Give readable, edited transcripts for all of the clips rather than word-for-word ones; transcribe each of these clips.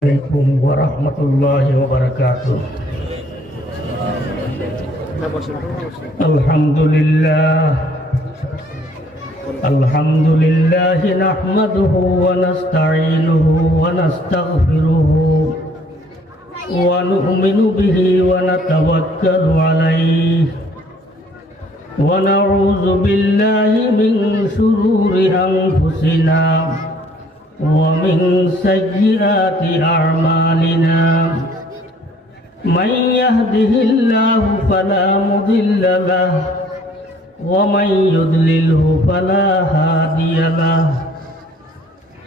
عليكم ورحمة الله وبركاته. الحمد لله نحمده ونستعينه ونستغفره ونؤمن به ونتوكل عليه ونعوذ بالله من شرور أنفسنا ومن سيئات أعمالنا. من يهده الله فلا مضل له ومن يضلله فلا هادي له.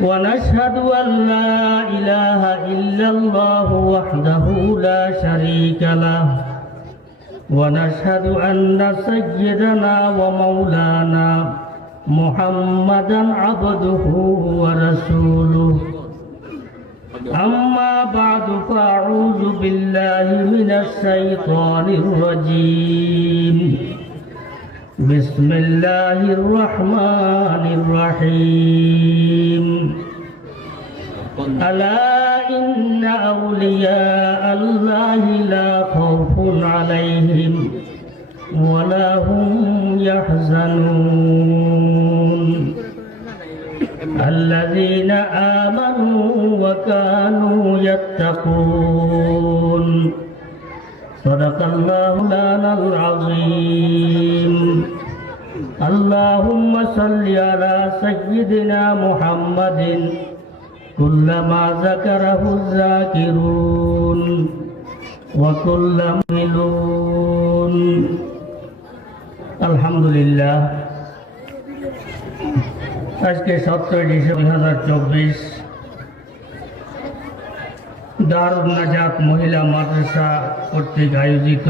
ونشهد أن لا إله إلا الله وحده لا شريك له. ونشهد أن سيدنا ومولانا محمدا عبده ورسوله. أما بعد فأعوذ بالله من الشيطان الرجيم. بسم الله الرحمن الرحيم. ألا إن أولياء الله لا خوف عليهم ولا هم يحزنون الذين آمنوا وكانوا يتقون. صدق الله مولانا العظيم. اللهم صل على سيدنا محمد كلما ذكره الذاكرون وكل مؤمنون. আলহামদুলিল্লাহ, আজকে 17 ডিসেম্বর 2024 দারুন নাজাত মহিলা মাদ্রাসা কর্তৃক আয়োজিত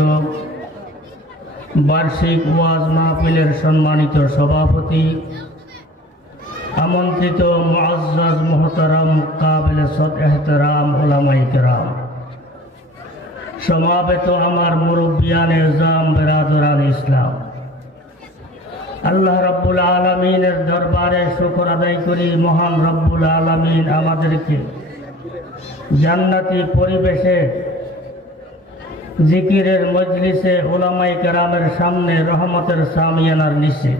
বার্ষিক ওয়াজ মাহফিলের সম্মানিত সভাপতি, আমন্ত্রিত মুআজ্জাজ মুহতারাম কাবিলে সদ এহতেরাম উলামায়ে কেরাম, সমাবেত আমার মুরব্বিয়ানে এজাম বেরাদরান ইসলাম, আল্লাহ রাব্বুল আলামিনের দরবারে শুকর আদায় করি মহান রব্বুল আলামিন আমাদেরকে জান্নাতি পরিবেশে জিকিরের মজলিসে উলামায়ে কেরামের সামনে রহমতের সামিয়ানার নিচে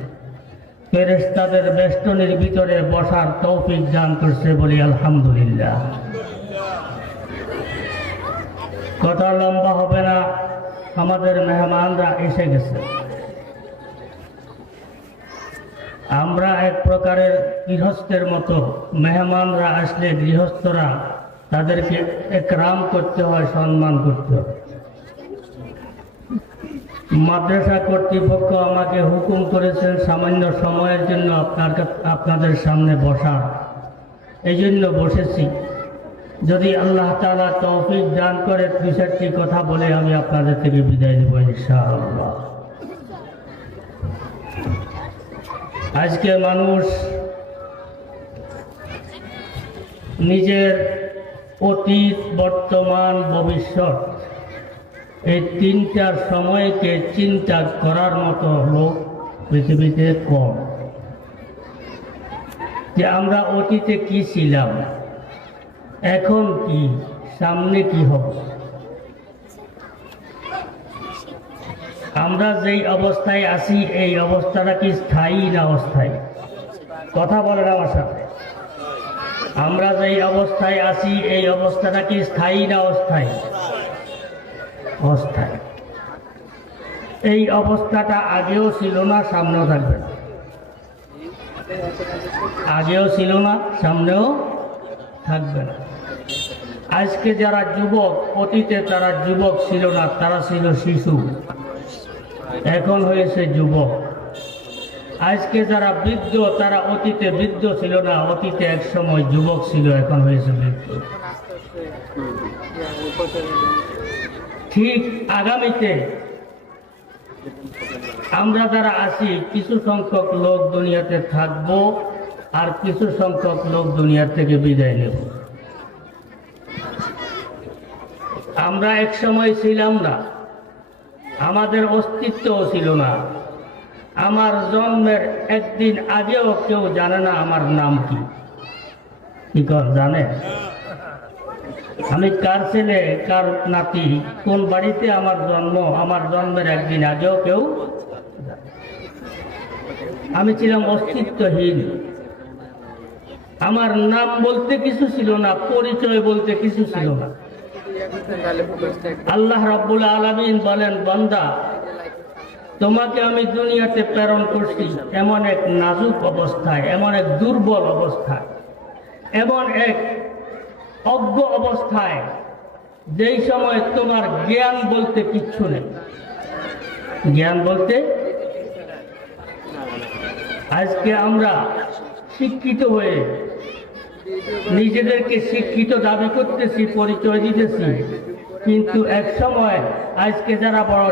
ফেরেশতাদের বেষ্টনীর ভিতরে বসার তৌফিক দান করছে বলি আলহামদুলিল্লাহ। কথা লম্বা হবে না, আমাদের মেহমানরা এসে গেছে। আমরা এক প্রকারের গৃহস্থের মতো, মেহমানরা আসলে গৃহস্থরা তাদেরকে একরাম করতে হয়, সম্মান করতে হয়। মাদ্রাসা কর্তৃপক্ষ আমাকে হুকুম করেছেন সামান্য সময়ের জন্য আপনাদের সামনে বসা, এই জন্য বসেছি। যদি আল্লাহ তাআলা তৌফিক দান করে 2-4টি কথা বলে আমি আপনাদের থেকে বিদায় নেব ইনশাআল্লাহ। আজকে মানুষ নিজের অতীত, বর্তমান, ভবিষ্যৎ এই 3টার সময়কে চিন্তা করার মতো লোক পৃথিবীতে কম। যে আমরা অতীতে কি ছিলাম, এখন কি, সামনে কি হবে। আমরা যেই অবস্থায় আছি এই অবস্থাটা কি স্থায়ী না অস্থায়ী? কথা বলেন আমার সাথে। আমরা যেই অবস্থায় আছি এই অবস্থাটা কি স্থায়ী না অস্থায়ী? অস্থায়ী। এই অবস্থাটা আগেও ছিল না, সামনেও থাকবে না। আগেও ছিল না, সামনেও থাকবে না। আজকে যারা যুবক, অতীতে তারা যুবক ছিল না, তারা ছিল শিশু, এখন হয়েছে যুবক। আজকে যারা বৃদ্ধ, তারা অতীতে বৃদ্ধ ছিল না, অতীতে এক সময় যুবক ছিল, এখন হয়েছে বৃদ্ধ। ঠিক আগামীতে আমরা যারা আছি, কিছু সংখ্যক লোক দুনিয়াতে থাকব, আর কিছু সংখ্যক লোক দুনিয়া থেকে বিদায় নেব। আমরা এক সময় ছিলাম না, আমাদের অস্তিত্বও ছিল না। আমার জন্মের একদিন আগেও কেউ জানে না আমার নাম কি। কি জানে? আমি কার ছেলে, কার নাতি, কোন বাড়িতে আমার জন্ম, আমার জন্মের একদিন আগেও কেউ। আমি ছিলাম অস্তিত্বহীন। আমার নাম বলতে কিছু ছিল না, পরিচয় বলতে কিছু ছিল না। আল্লাহ রাব্বুল আলামিন বলেন, বান্দা তোমাকে আমি দুনিয়াতে প্রেরণ করছি এমন এক নাজুক অবস্থায়, এমন এক দুর্বল অবস্থায়, এমন এক অজ্ঞ অবস্থায়, যেই সময় তোমার জ্ঞান বলতে কিচ্ছু নেই। জ্ঞান বলতে আজকে আমরা শিক্ষিত হয়ে নিজেদেরকে শিক্ষিত দাবি করতেছি, পরিচয় দিতেছি, কিন্তু এক সময় আজকে যারা বড়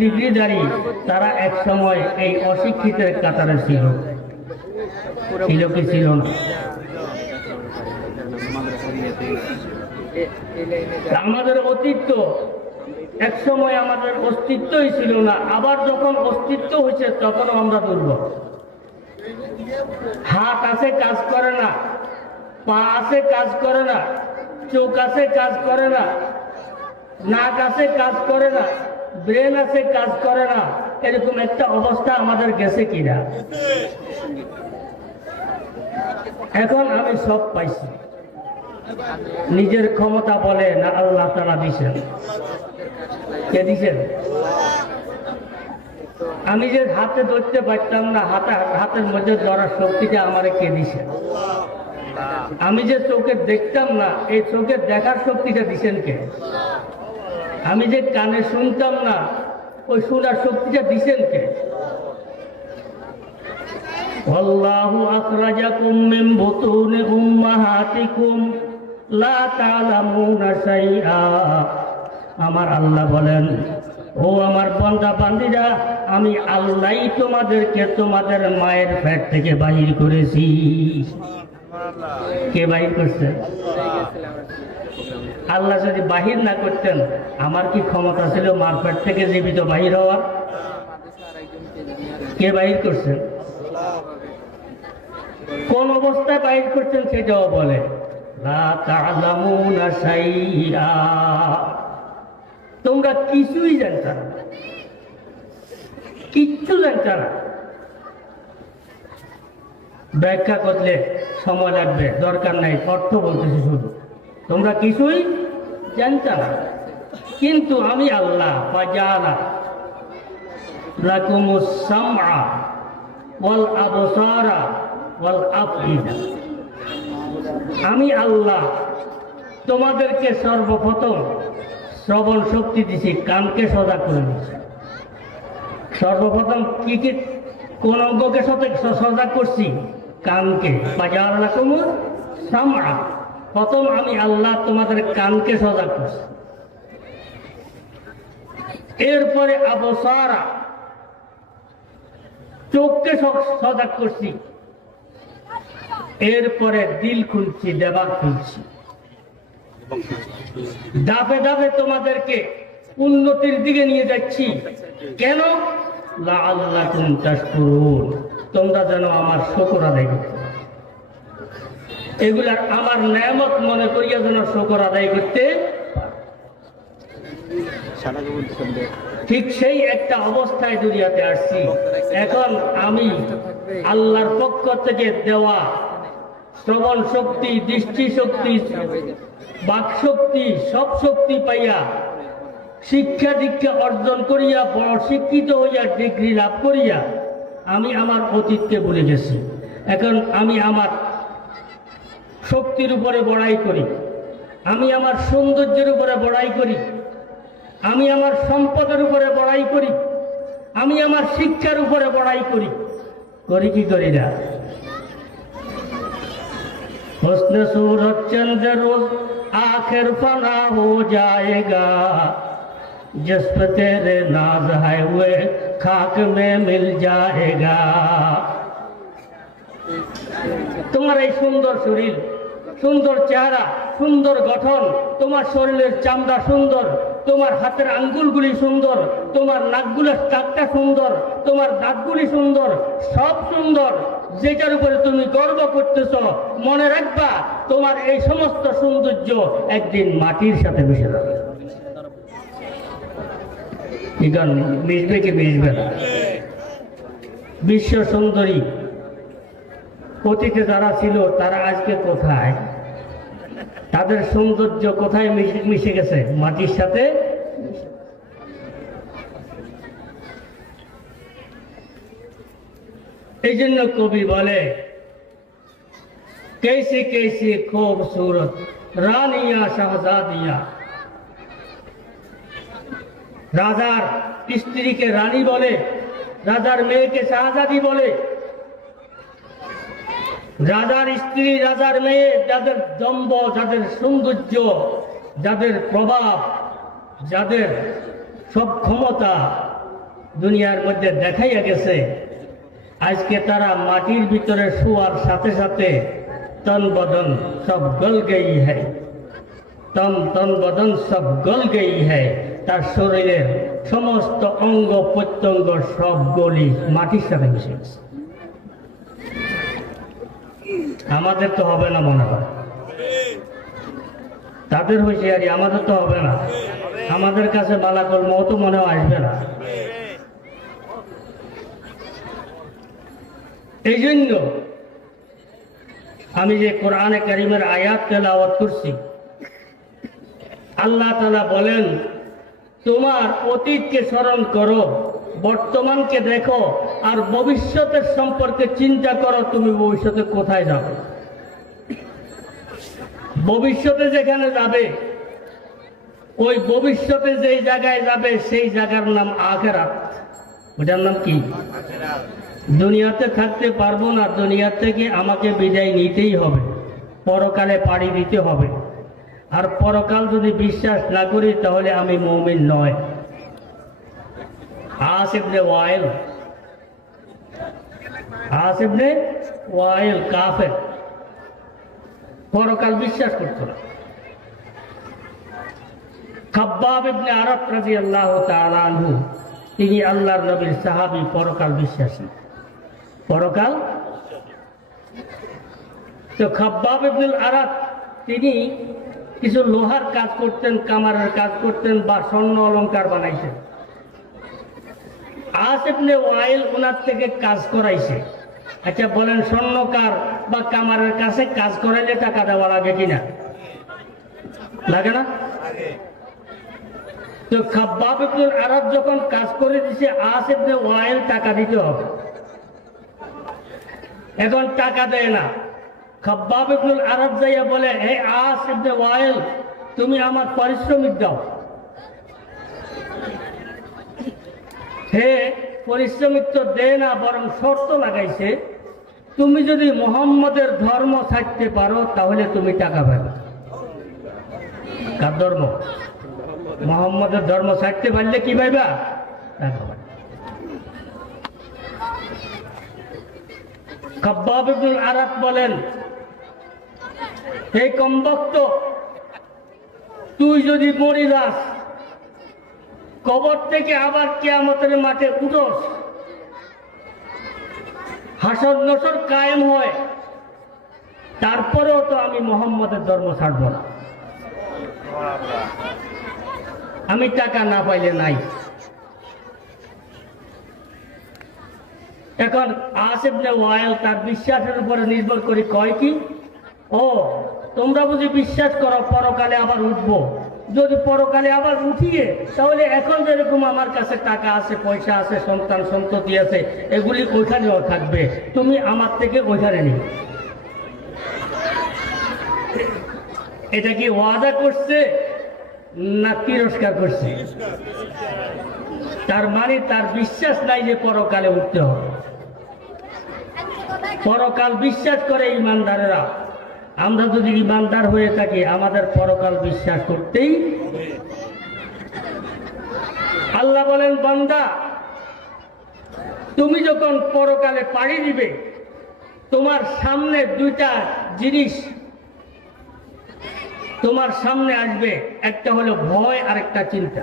ডিগ্রিধারী তারা এক সময় এই অশিক্ষিতের কাতারে ছিল। ছিল কি ছিল না? আমাদের অতীত এক সময় আমাদের অস্তিত্বই ছিল না, আবার যখন অস্তিত্ব হয়েছে তখনও আমরা দুর্বল। হাত আছে কাজ করে না, পা আছে কাজ করে না, চোখ আছে কাজ করে না, নাক আছে কাজ করে না, ব্রেন আছে কাজ করে না। এরকম একটা অবস্থা আমাদের গেছে কিনা? এখন আমি সব পাইছি, নিজের ক্ষমতা বলে না আল্লাহ তাআলা দিছেন। কে দিছেন? আমি যে হাতে ধরতে পারতাম না, হাতের মধ্যে ধরার শক্তিটা আমারে কে দিছেন? আমি যে চোখে দেখতাম না, এই চোখে দেখার শক্তিটা দিছেন কে? আমি যে কানে শুনতাম না, ওই শোনার শক্তিটা দিছেন কে? আল্লাহু আখরাজাকুম মিন বুতুনি উম্মাহাতিকুম লা তা'লামুনা শাইআ। আমার আল্লাহ বলেন, ও আমার বান্দা বান্দীরা, আমি আল্লাহই তোমাদেরকে তোমাদের মায়ের পেট থেকে বাহির করেছি। কে বাহির করছে? আল্লাহ যদি বাহির না করতেন, আমার কি ক্ষমতা ছিল মার পেট থেকে জীবিত বাহির হওয়ার? কে বাহির করছেন? কোন অবস্থায় বাহির করছেন সেটাও বলে। লা তা'লামুনা শাইআ, তোমরা কিছুই জানতে না, কিচ্ছু জানতে না। ব্যাখ্যা করলে সময় লাগবে, দরকার নাই, অর্থ বলতেছি শুধু। তোমরা কিছুই জানতে না, কিন্তু আমি আল্লাহ ফাজালা লাকুমুস সামআ ওয়াল আবসারা ওয়াল আফইদা। আমি আল্লাহ তোমাদেরকে সর্বপ্রথম শ্রবণ শক্তি দিছি, কানকে সজাগ করে দিছি। সর্বপ্রথম কি কি কোন অঙ্গকে সজাগ করছি? কানকে। ফাজালা লাকুমুস সামআ, প্রথম আমি আল্লাহ তোমাদের কানকে সজাগ করছি। এরপরে আবসারা, চোখকে সজাগ করছি। এরপরে দিল খুলছি, দেবাক খুলছি। ধাপে ধাপে তোমাদেরকে উন্নতির দিকে নিয়ে যাচ্ছি। কেন? লাআল্লাকুম তাশকুরুন, তোমরা যেন আমার শুকর আদায় করতে। এগুলা আমার নেয়ামত মনে করিয়া যেন শুকর আদায় করতে। ঠিক সেই একটা অবস্থায় দুনিয়াতে আসছি। এখন আমি আল্লাহর পক্ষ থেকে দেওয়া শ্রবণ শক্তি, দৃষ্টি শক্তি, বাক শক্তি, সব শক্তি পাইয়া, শিক্ষা দীক্ষা অর্জন করিয়া, বড় শিক্ষিত হইয়া, ডিগ্রি লাভ করিয়া আমি আমার অতীতকে ভুলে গেছি। এখন আমি আমার শক্তির উপরে বড়াই করি, আমি আমার সৌন্দর্যের উপরে বড়াই করি, আমি আমার সম্পদের উপরে বড়াই করি, আমি আমার শিক্ষার উপরে বড়াই করি। করি কি করি না? हुस्न सूरत चंद रोज आखिर फना हो जाएगा, जिस पे तेरे नाज है हुए खाक में मिल जाएगा। তোমার এই সুন্দর শরীর, সুন্দর চেহারা, সুন্দর গঠন, তোমার শরীরের চামড়া সুন্দর, তোমার হাতের আঙ্গুলগুলি সুন্দর, তোমার নাকগুলোর টাকটা সুন্দর, তোমার দাঁতগুলি সুন্দর, সব সুন্দর। যেটার উপরে তুমি গর্ব করতেছ, মনে রাখবা তোমার এই সমস্ত সৌন্দর্য একদিন মাটির সাথে মিশে যাবে। মিশবে কি মিশবে না? বিশ্ব সুন্দরী অতীতে যারা ছিল তারা আজকে কোথায়? তাদের সৌন্দর্য কোথায় মিশে গেছে? মাটির সাথে। এই জন্য কবি বলে, कैसी कैसी खूबसूरत रानिया শাহজাদিয়া। রাজার স্ত্রীকে রানী বলে, রাজার মেয়েকে শাহজাদি বলে। রাজার স্ত্রী, রাজার মেয়ে, যাদের দম্ভ, যাদের সৌন্দর্য, যাদের প্রভাব, যাদের সব ক্ষমতা দুনিয়ার মধ্যে দেখাইয়া গেছে, আজকে তারা মাটির ভিতরে শোয়ার সাথে সাথে तन बदन सब गल गई है, तन बदन सब गल गई है। তার শরীরের সমস্ত অঙ্গ প্রত্যঙ্গ সব গলি মাটির সাথে মিশে গেছে। আমাদের তো হবে না মনে হয়, তাদের হয়েছে আর আমাদের তো হবে না। আমাদের কাছে মালাকুল মওত মনে আসবে না। এই জন্য আমি যে কোরআনে কারীমের আয়াত তেলাওয়াত করছি, আল্লাহ তাআলা বলেন, তোমার অতীতকে স্মরণ করো, বর্তমানকে দেখো, আর ভবিষ্যতের সম্পর্কে চিন্তা করো, তুমি ভবিষ্যতে কোথায় যাবে। ভবিষ্যতে যেখানে যাবে, ওই ভবিষ্যতে যেই জায়গায় যাবে সেই জায়গার নাম আখিরাত। ওটার নাম কি? দুনিয়াতে থাকতে পারবো না, দুনিয়া থেকে আমাকে বিদায় নিতেই হবে, পরকালে পাড়ি দিতে হবে। আর পরকাল যদি বিশ্বাস না করি তাহলে আমি মুমিন নয়। আস ইবনে ওয়াইল কাফের, পরকাল বিশ্বাস করত না। খাব্বাব ইবনে আরাত রাদিয়াল্লাহু তাআলা আনহু, তিনি আল্লাহর নবীর সাহাবী, পরকাল বিশ্বাসী। পরকাল তো খাব্বাব ইবনে আরাত তিনি কিছু লোহার কাজ করতেন, কামারের কাজ করতেন, বা স্বর্ণ অলংকার বানাইছেন। আস ইবনে ওয়াইল ওনার থেকে কাজ করাইছে। আচ্ছা বলেন, স্বর্ণকার বা কামারের কাছে কাজ করাইলে টাকা দেওয়া লাগে কিনা? লাগে না? তো খাব্বাব ইবনে আরাত যখন কাজ করে দিছে, আস ইবনে ওয়াইল টাকা দিতে হবে। এখন টাকা দেয় না। খাব্বাব ইবনে আরাত যাইয়া বলে, হে আস ইবনে ওয়াইল, তুমি আমার পারিশ্রমিক দাও। হে পারিশ্রমিক তো দেয় না, বরং শর্ত লাগাইছে, তুমি যদি মুহাম্মদের ধর্ম ছাড়তে পারো তাহলে তুমি টাকা পাবে। কার ধর্ম? মুহাম্মদের ধর্ম ছাড়তে পারলে কি পাইবা? টাকা পাবে। খাব্বাব ইবনে আরাত বলেন, হে কমবক্ত, তুই যদি মরে যাস, কবর থেকে আবার কিয়ামতের মাঠে উঠোস, হাসর নসর কায়েম হয়, তারপরেও তো আমি মুহাম্মদের ধর্ম ছাড়ব না। আমি টাকা না পাইলে নাই। এখন আস ইবনে ওয়াইল তার বিশ্বাসের উপরে নির্ভর করে কয় কি, ও তোমরা বুঝি বিশ্বাস করো পরকালে আবার উঠবো। যদি পরকালে আবার উঠিয়ে, তাহলে এখন যেরকম আমার কাছে টাকা আছে, পয়সা আছে, সন্তান সন্ততি আছে, এগুলি ওইখানেও থাকবে, তুমি আমার থেকে ওইখানে নিও। এটা কি ওয়াদা করছে না তিরস্কার করছে? তার মানে তার বিশ্বাস নাই যে পরকালে উঠতে হবে। পরকাল বিশ্বাস করে ইমানদারেরা। আমরা যদি ইমানদার হয়ে থাকি, আমাদের পরকাল বিশ্বাস করতেই। আল্লাহ বলেন, বান্দা, তুমি যখন পরকালে পাড়ি দিবে, তোমার সামনে দুইটা জিনিস তোমার সামনে আসবে, একটা হলো ভয় আর একটা চিন্তা।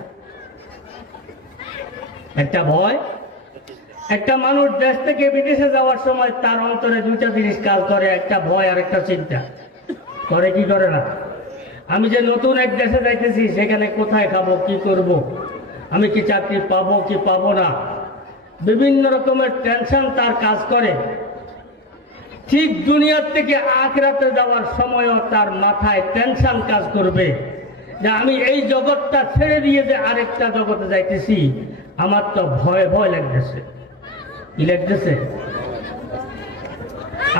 একটা ভয় একটা মানুষ দেশ থেকে বিদেশে যাওয়ার সময় তার অন্তরে দুইটা জিনিস কাজ করে, একটা ভয় আর একটা চিন্তা করে, কি করে না? আমি যে নতুন এক দেশে যাইতেছি, সেখানে কোথায় খাবো, কি করব, আমি কি চাকরি পাবো কি পাবো না, বিভিন্ন রকমের টেনশন তার কাজ করে। ঠিক দুনিয়ার থেকে আখিরাতে যাওয়ার সময়ও তার মাথায় টেনশন কাজ করবে যে আমি এই জগৎটা ছেড়ে দিয়ে যে আরেকটা জগতে যাইতেছি, আমার তো ভয় ভয় লাগতেছে। কি লাগতেছে?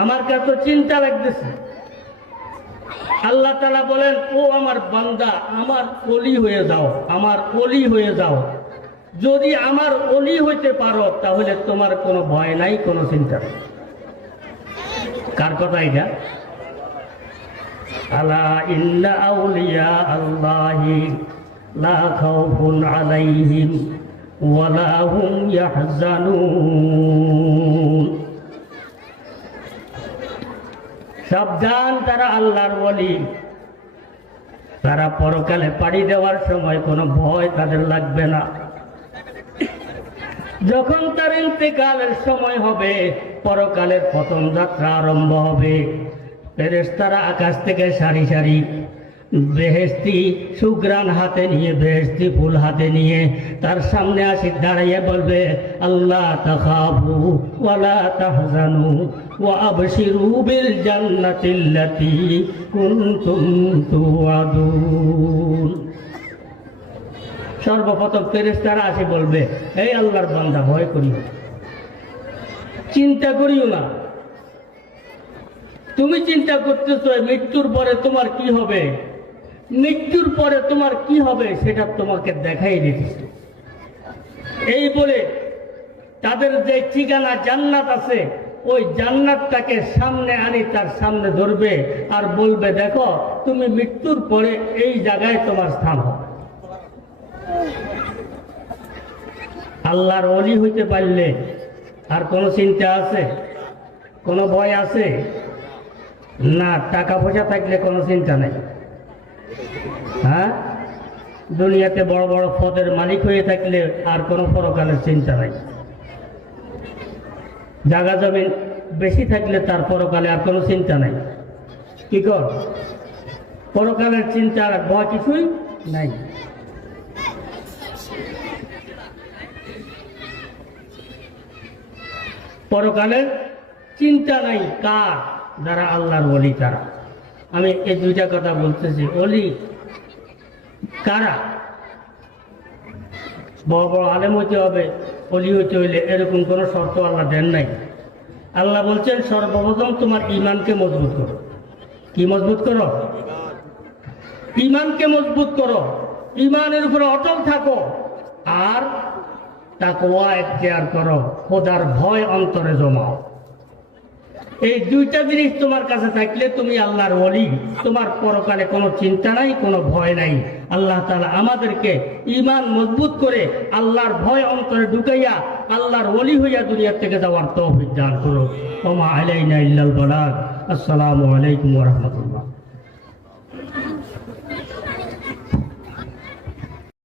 আমার কাছে তো চিন্তা লাগতেছে। আল্লাহ তাআলা বলেন, ও আমার বান্দা, আমার ওলি হয়ে যাও, আমার ওলি হয়ে যাও। যদি আমার ওলি হইতে পারো, তাহলে তোমার কোনো ভয় নাই, কোনো চিন্তা নেই। কার কথা এটা? আলা ইন্না আউলিয়া আল্লাহি লা খাউফুন আলাইহিম ওয়া লা হুম ইয়াহজানুন। সাবধান, তারা আল্লাহর ওলি, তারা পরকালে পাড়ি দেওয়ার সময় কোনো ভয় তাদের লাগবে না। যখন তার ইন্তেকালের সময় হবে, পরকালের প্রথম যাত্রা আরম্ভ হবে, ফেরেশতারা আকাশ থেকে সারি সারি বেহেশতি সুগ্রাণ হাতে নিয়ে, বেহেশতি ফুল হাতে নিয়ে তার সামনে আসি দাঁড়িয়ে বলবে, আল্লাহ তাখাফু ওয়ালা তাহজানু ওয়া আবশিরু বিল জান্নাতিল্লাতী কুনতুম তুআদুন। সর্বপ্রথম ফেরেশতারা আসি বলবে, এই আল্লাহর বান্দা, ভয় করিও, চিন্তা করিও না। তুমি চিন্তা করতেছো মৃত্যুর পরে তোমার কি হবে, মৃত্যুর পরে তোমার কি হবে সেটা তোমাকে দেখাই দিতেছে। এই বলে তাদের যে ঠিকানা জান্নাত আছে, ওই জান্নাতটাকে সামনে আনি তার সামনে ধরবে আর বলবে, দেখো তুমি মৃত্যুর পরে এই জায়গায় তোমার স্থান হবে। আল্লাহর ওলি হইতে পারলে আর কোনো চিন্তা আছে, কোনো ভয় আছে না? টাকা পয়সা থাকলে কোনো চিন্তা নেই। হ্যাঁ, দুনিয়াতে বড় বড় পদের মালিক হয়ে থাকলে আর কোনো পরকালের চিন্তা নাই। জায়গা জমি বেশি থাকলে তার পরকালে আর কোনো চিন্তা নাই। কি কর, পরকালের চিন্তা আর ভয় কিছুই নাই। পরকালের চিন্তা নাই কার? যারা আল্লাহর ওলি তারা। আমি এই দুইটা কথা বলতেছি। ওলি কারা? বড় বড় আলেম হইতে হবে, ওলি হইতে হইলে এরকম কোনো শর্ত আল্লাহ দেন নাই। আল্লাহ বলছেন, সর্বপ্রথম তোমার ইমানকে মজবুত করো। কি মজবুত করো? ইমানকে মজবুত করো, ইমানের উপরে অটল থাকো, আর তাকওয়া এখতিয়ার করো, খোদার ভয় অন্তরে জমাও। এই দুইটা জিনিস তোমার কাছে থাকলে তুমি আল্লাহর ওলি। তোমার পরকালে কোনো চিন্তা নাই, কোনো ভয় নাই। আল্লাহ তাআলা আমাদেরকে ঈমান মজবুত করে আল্লাহর ভয় অন্তরে ঢুকাইয়া আল্লাহর ওলি হইয়া দুনিয়া থেকে যাওয়ার তৌফিক দান করুন। ওয়া মা আলাইনা ইল্লাল বালাগ। আসসালামু আলাইকুম ওয়া রাহমাতুল্লাহ।